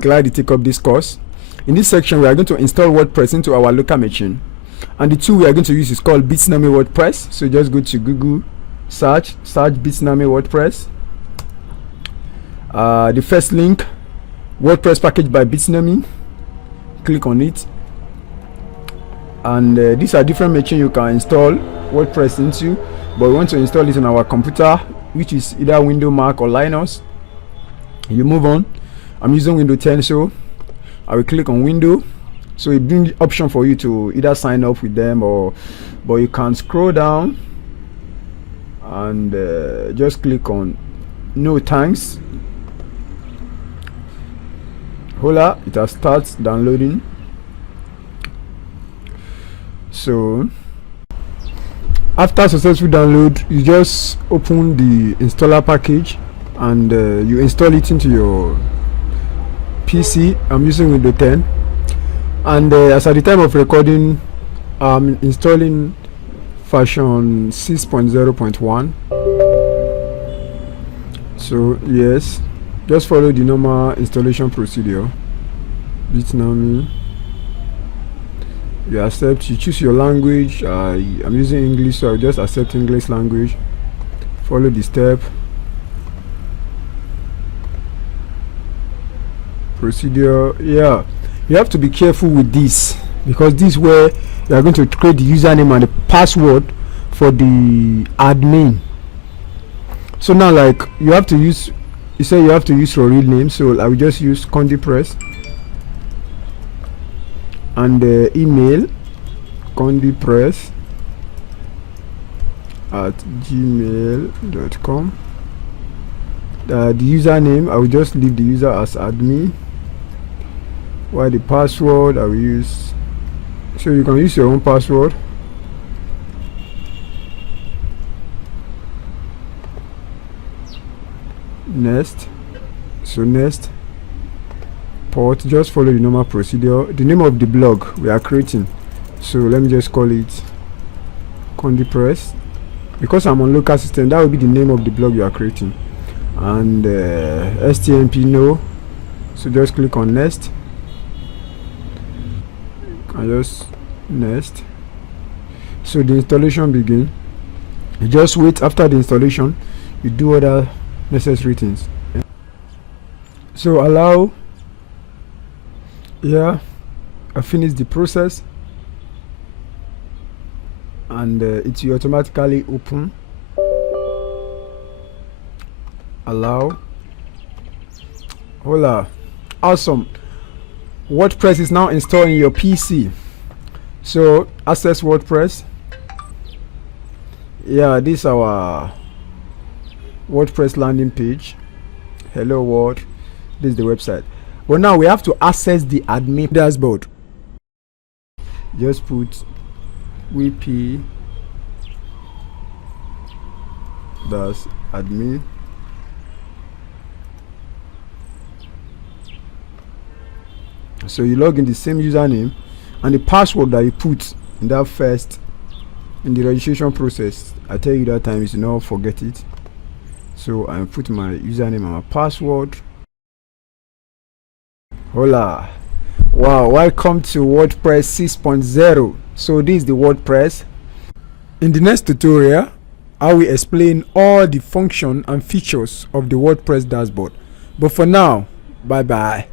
glad to take up this course. In this section, we are going to install WordPress into our local machine, and the tool we are going to use is called Bitnami WordPress. So just go to Google, search Bitnami WordPress. The first link, WordPress package by Bitnami. Click on it, and these are different machines you can install WordPress into, but we want to install it on our computer, which is either Windows, Mac, or Linux. You move on. I'm using Windows 10, so I will click on Windows. So it brings the option for you to either sign up with them, but you can scroll down and just click on no thanks. Hola, it has started downloading. So after successful download, you just open the installer package and you install it into your PC. I'm using Windows 10, and as at the time of recording, I'm installing version 6.0.1. so yes, just follow the normal installation procedure. Bitnami, you accept, you choose your language. I'm using English, so I'll just accept English language. Follow the step procedure. Yeah, you have to be careful with this, because this is where you are going to create the username and the password for the admin. So now, like, you have to use, you say you have to use your real name, so I will just use Kondipress, and email Kondipress @gmail.com. The username, I will just leave the user as admin, while the password I will use, so you can use your own password. Next, so next, port, just follow the normal procedure. The name of the blog we are creating, so let me just call it Kondipress, because I'm on local system. That will be the name of the blog you are creating. And STMP, no, so just click on next, and just next. So the installation begin. You just wait. After the installation, you do other necessary things. So allow. Yeah, I finished the process, and it will automatically open. Allow. Hola, awesome. WordPress is now installed in your PC. So access WordPress. Yeah, this is our WordPress landing page. Hello world, this is the website. But now we have to access the admin dashboard. Just put wp dash admin. So you log in the same username and the password that you put in that first, in the registration process. I tell you that time, you should not forget it. So I put my username and my password. Hola, wow, welcome to WordPress 6.0. So this is the WordPress. In the next tutorial, I will explain all the function and features of the WordPress dashboard. But for now, bye bye.